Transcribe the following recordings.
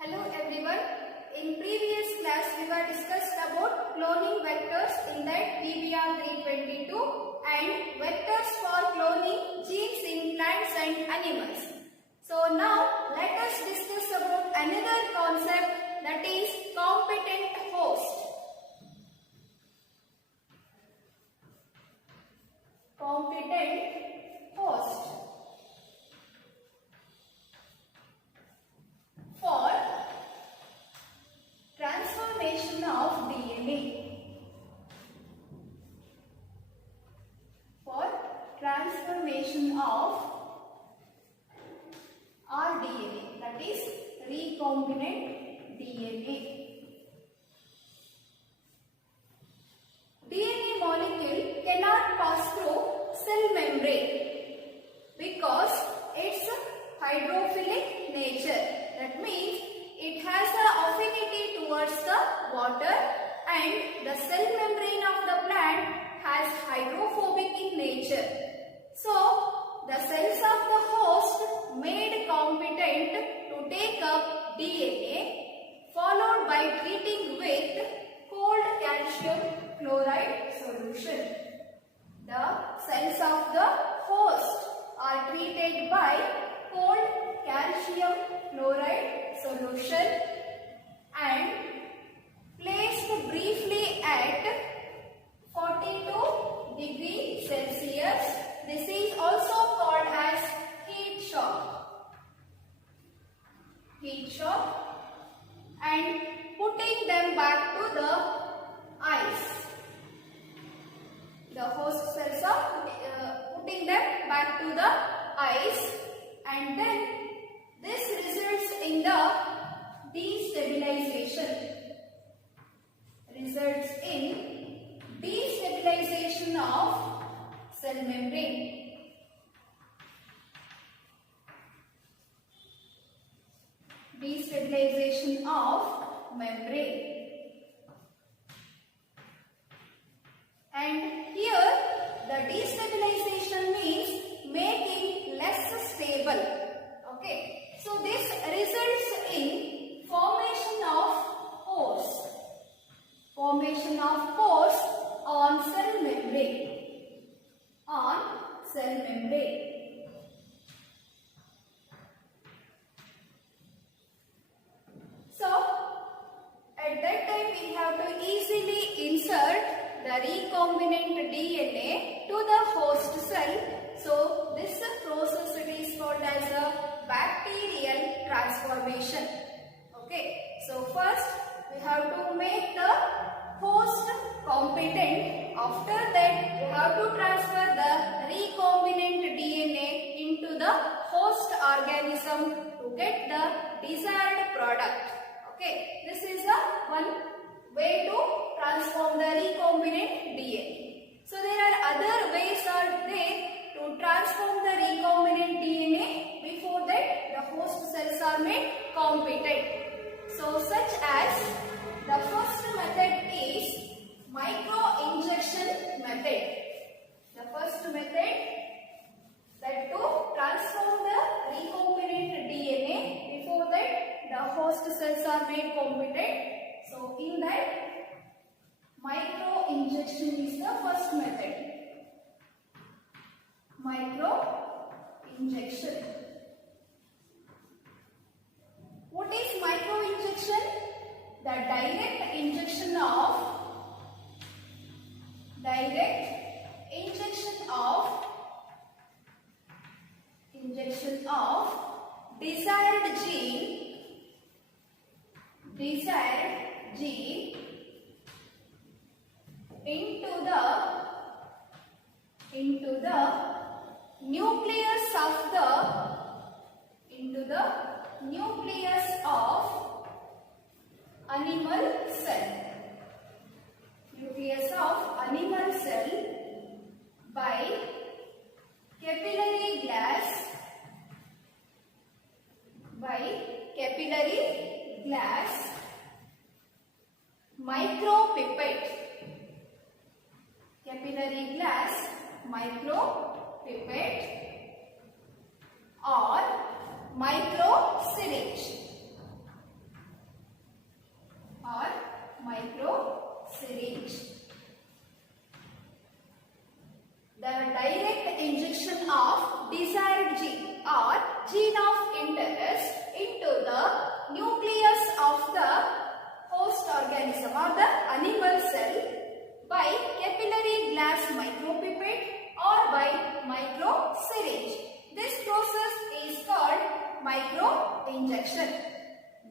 Hello everyone. In previous class we were discussed about cloning vectors in that DBR 322 and vectors for cloning genes in plants and animals. So now let us discuss about another concept, that is competent host. Competent host. For transformation of DNA. For transformation of rDNA, that is recombinant DNA. DNA molecule cannot pass through cell membrane because its hydrophilic nature. That means it has the affinity towards the water, and the cell membrane of the plant has hydrophobic in nature. So, the cells of the host made competent to take up DNA, followed by treating with cold calcium chloride solution. The cells of the host are treated by cold calcium chloride solution and placed briefly at 42 degrees Celsius. This is also called as heat shock. Heat shock, and putting them back to the ice. The host cells are putting them back to the ice, and then this results in the destabilization. Results in destabilization of cell membrane. Destabilization of membrane. And here the destabilization means making less stable. Okay. So this results in formation of pores. Formation of pores on cell membrane. On cell membrane. So at that time we have to easily insert the recombinant DNA to the host cell. So this process it is called as a bacterial transformation. Okay. So first we have to make the host competent. After that we have to transfer the recombinant DNA into the host organism to get the desired product. Okay. This is one way to transform the recombinant DNA. So there are other ways are there to transform the recombinant DNA. Before that, the host cells are made competent. So such as the first method is microinjection method. The first method, that to transform the recombinant DNA. Before that, the host cells are made competent. So in that, microinjection is the first method. Microinjection. What is microinjection? The direct injection of desired gene into the nucleus of animal cell. Nucleus of animal cell by capillary glass. Micropipette. Capillary glass micropipette or micro syringe.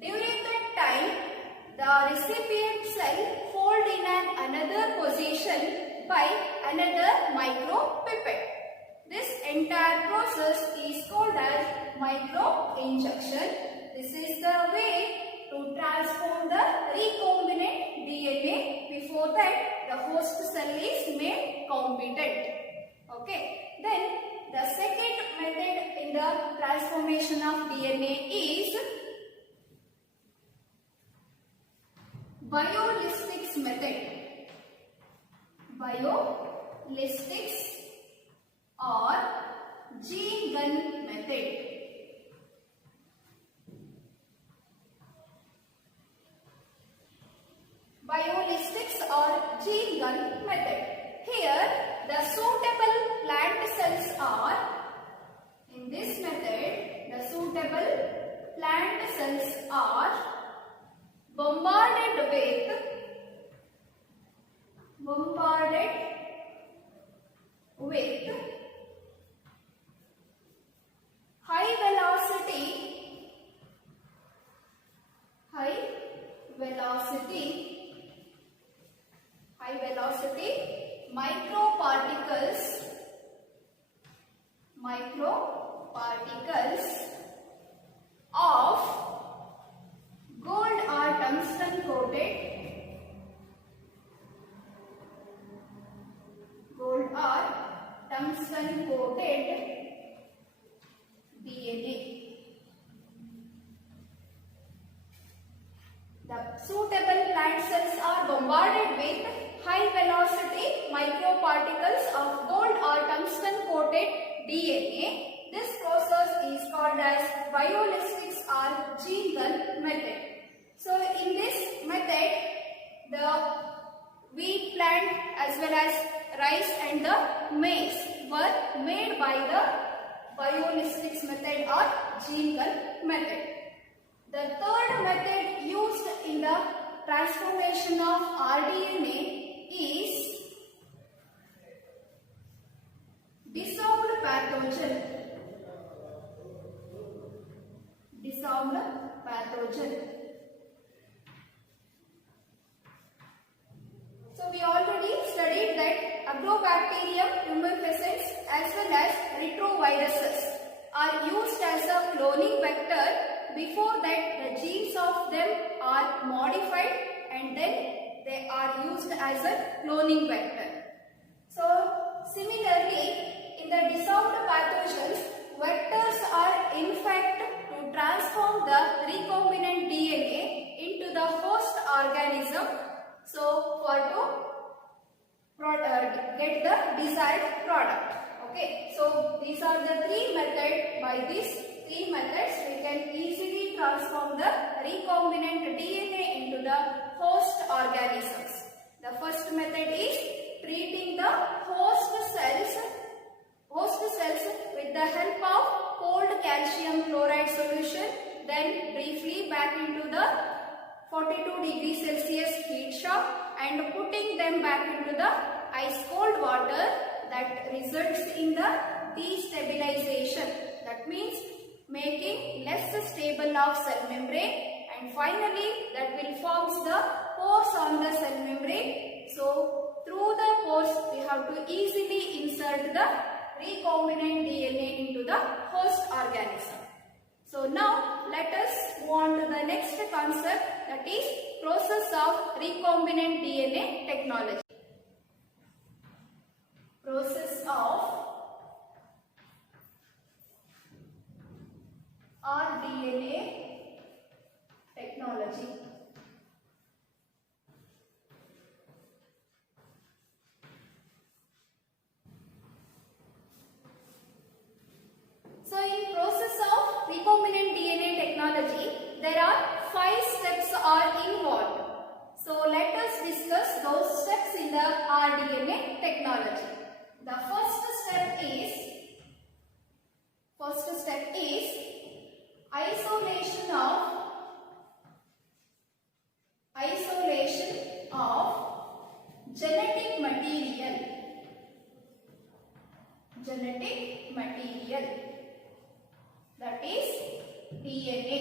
During that time, the recipient cell fold in another position by another micropipette. This entire process is called as microinjection. This is the way to transform the recombinant DNA. Before that, the host cell is made competent. Okay. Then the second method in the transformation of DNA is biolistics method. Biolistics or gene gun method. Biolistics or gene gun method. Here, the suitable plant cells are, in this method, the suitable plant cells are bombarded with high velocity microparticles of gold or tungsten coated DNA. The suitable plant cells are bombarded with high velocity microparticles of gold or tungsten coated DNA. This process is called as biolistics or gene gun method. So in this method, the wheat plant as well as rice and the maize were made by the biolistics method or gene gun method. The third method used in the transformation of rDNA is dissolved pathogen. So we already studied that Agrobacterium pneumofaciens as well as retroviruses are used as a cloning vector. Before that, the genes of them are modified and then they are used as a cloning vector. So similarly, in the dissolved pathogens, vectors are in fact to transform the recombinant DNA into the host organism. So for to get the desired product. Okay. So these are the three methods. By these three methods, we can easily transform the recombinant DNA into the host organisms. The first method is treating the host cells with the help of cold calcium chloride solution, then briefly back into the 42°C heat shock and putting them back into the ice cold water. That results in the destabilization. That means making less stable of cell membrane, and finally that will forms the pores on the cell membrane. So through the pores we have to easily insert the recombinant DNA into the host organism. So now let us move on to the next concept, that is process of recombinant DNA technology. Process of rDNA technology. So in process of recombinant DNA technology, there are 5 steps are involved. So let us discuss those steps in the rDNA technology. The first step is isolation of genetic material. That is DNA.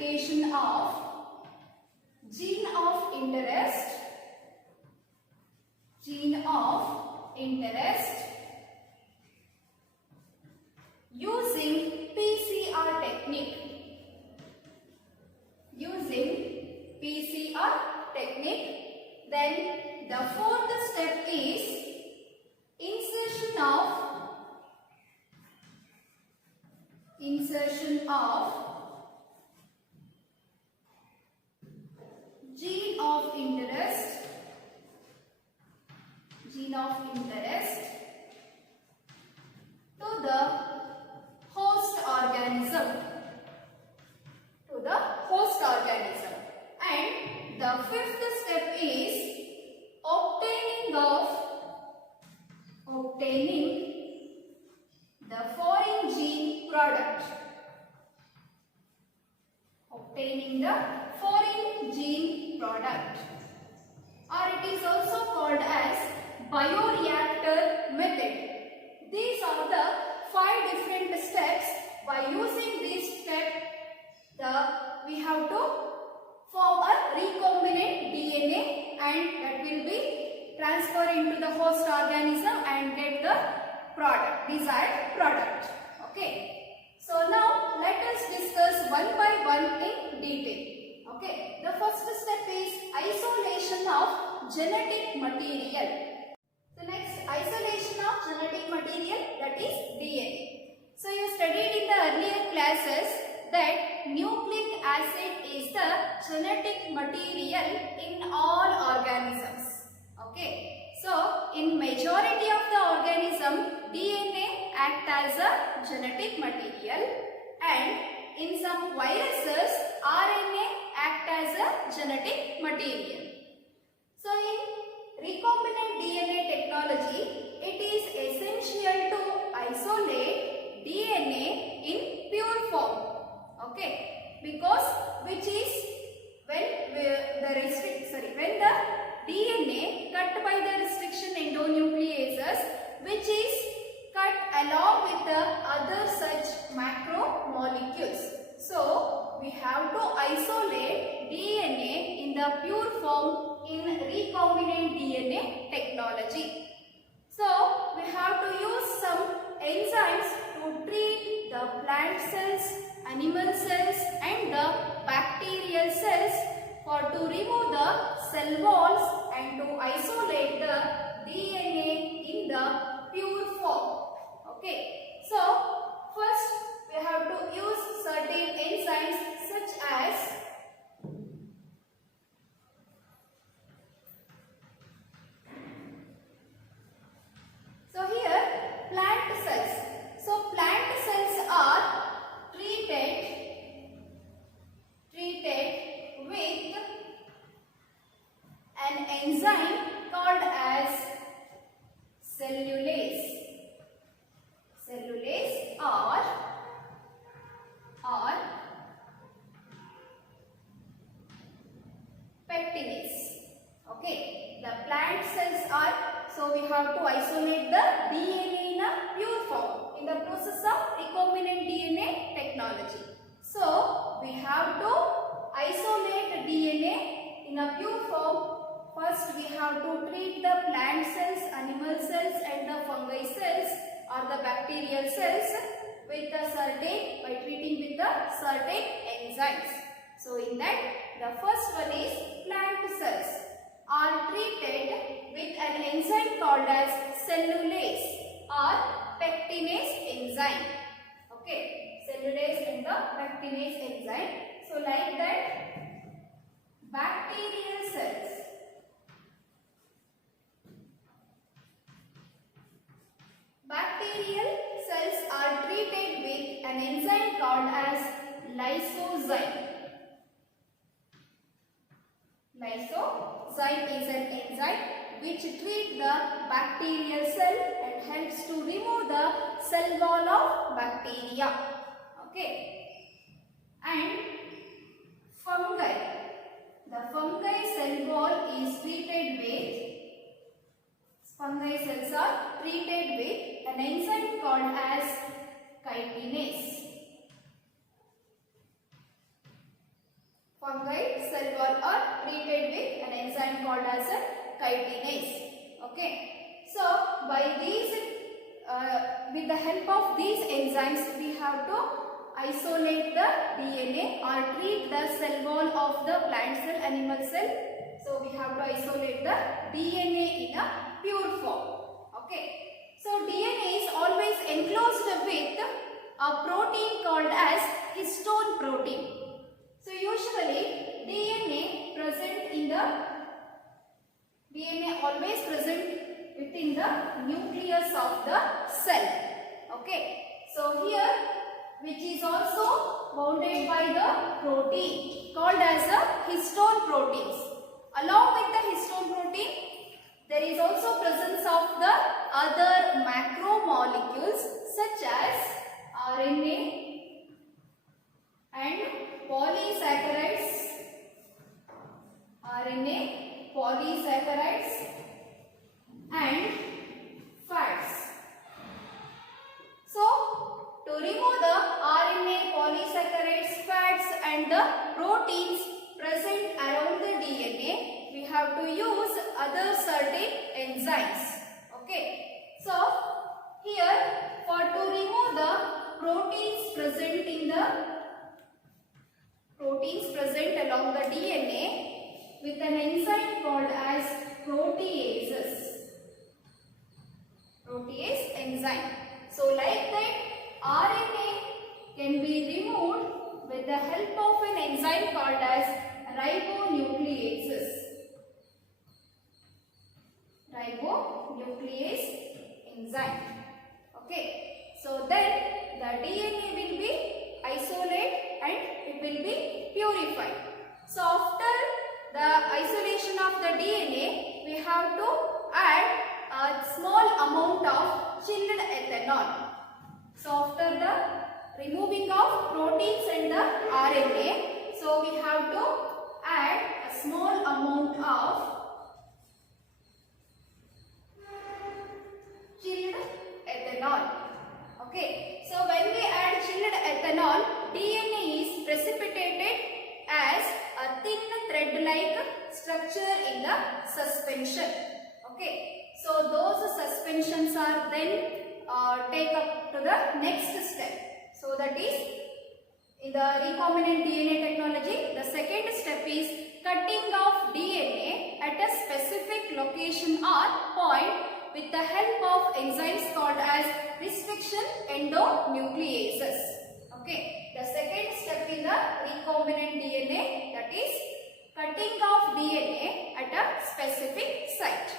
identification of gene of interest using PCR technique. Then the fourth step is insertion of gene of interest to the host organism. And the fifth step is obtaining the foreign gene product. Or it is also called as bioreactor method. These are the 5 different steps. By using this step, we have to form a recombinant DNA, and that will be transferred into the host organism and get the desired product. Okay. So now let us discuss one by one in detail. Okay. The first step is isolation of genetic material. The next, isolation of genetic material, that is DNA. So you studied in the earlier classes that nucleic acid is the genetic material in all organisms. Okay. So in majority of the organism, DNA act as a genetic material, and in some viruses, RNA act as a genetic material. So in recombinant DNA technology, it is essential to isolate DNA in pure form. Okay, because when the DNA cut by the restriction endonucleases, which is cut along with the other such macromolecules. So we have to isolate DNA in the pure form in recombinant DNA technology. So we have to use some enzymes to treat the plant cells, animal cells and the bacterial cells to remove the cell walls and to isolate the DNA in the pure form. Okay. So first we have to use certain enzymes such as plant cells. So plant cells are treated with an enzyme called as cellulase or pectinase. Okay, the plant cells are, so we have to isolate the DNA in a pure form in the process of recombinant DNA technology. So we have to isolate DNA in a pure form. First we have to treat the plant cells, animal cells and the fungi cells or the bacterial cells with a by treating with the certain enzymes. So in that, the first one is plant cells are treated with an enzyme called as cellulase or pectinase enzyme. Okay, cellulase and the pectinase enzyme. So like that, bacterial cells are treated with an enzyme called as lysozyme. Lysozyme is an enzyme which treats the bacterial cell and helps to remove the cell wall of bacteria. Okay. And fungi. The fungi cell wall is treated with, fungi cells are treated with an enzyme called as chitinase. fungi cell wall are treated with an enzyme called as a chitinase. Okay. So by these, with the help of these enzymes, we have to isolate the DNA or treat the cell wall of the plant cell, animal cell. So we have to isolate the DNA in a pure form. Okay. So DNA is always enclosed with a protein called as histone protein. So usually DNA always present within the nucleus of the cell. Okay. So here, which is also bounded by the protein called as a histone proteins. Along with the histone protein, there is also presence of the other macromolecules such as RNA and polysaccharides, and fats. So, to remove the RNA, polysaccharides, fats and the proteins present around the DNA, we have to use other certain enzymes. Okay. So, here to remove the proteins present along the DNA with an enzyme called as protease enzyme. So like that, RNA can be removed with the help of an enzyme called as ribonuclease enzyme. Okay. So then the DNA will be isolated and it will be purified. So after the isolation of the DNA, we have to add a small amount of chilled ethanol. So after the removing of proteins and the RNA, so we have to add a small amount of chilled ethanol. Okay. So when we add chilled ethanol, DNA is precipitated as a thin thread-like structure in the suspension. Okay. So those suspensions are then take up to the next step. So that is, in the recombinant DNA technology, the second step is cutting of DNA at a specific location or point with the help of enzymes called as restriction endonucleases. Okay. The second step in the recombinant DNA, that is cutting of DNA at a specific site.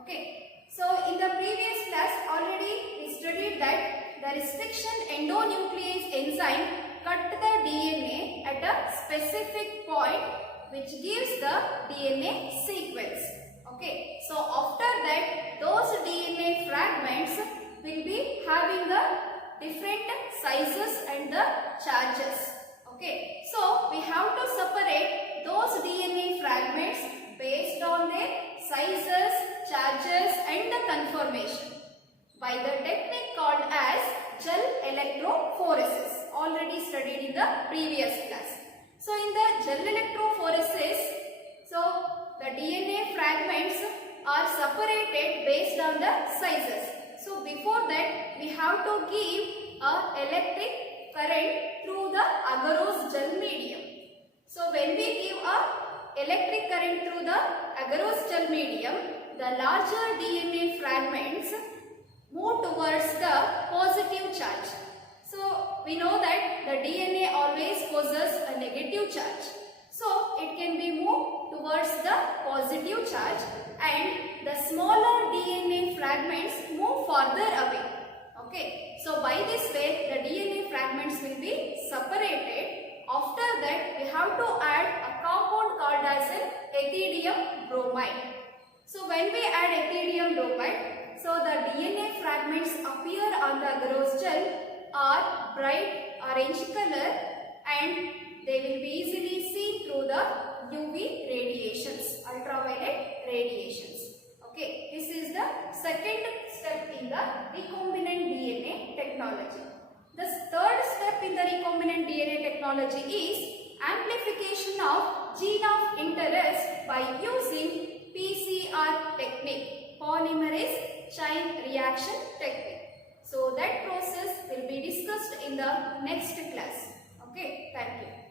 Okay. So in the previous class already we studied that the restriction endonuclease enzyme cut the DNA at a specific point which gives the DNA sequence. Okay. So after that, those DNA fragments will be having the different sizes and the charges. Okay. So we have to separate those DNA fragments based on their sizes, charges and the conformation by the technique called as gel electrophoresis, already studied in the previous class. So in the gel electrophoresis, so the DNA fragments are separated based on the sizes. So before that, we have to give a electric current through the agarose gel medium. So when we give a electric current through the agarose gel medium, the larger DNA fragments move towards the positive charge. So we know that the DNA always possesses a negative charge. So it can be moved towards the positive charge and the smaller DNA fragments move farther away. Okay. So by this way, the DNA fragments will be separated. After that, we have to add a compound called as an ethidium bromide. So when we add ethidium bromide, so the DNA fragments appear on the agarose gel are bright orange color and they will be easily seen through the UV radiations, ultraviolet radiations. Okay, this is the second step in the recombinant DNA technology. The third step in the recombinant DNA technology is amplification of gene of interest by using PCR technique, polymerase chain reaction technique. So that process will be discussed in the next class. Okay, thank you.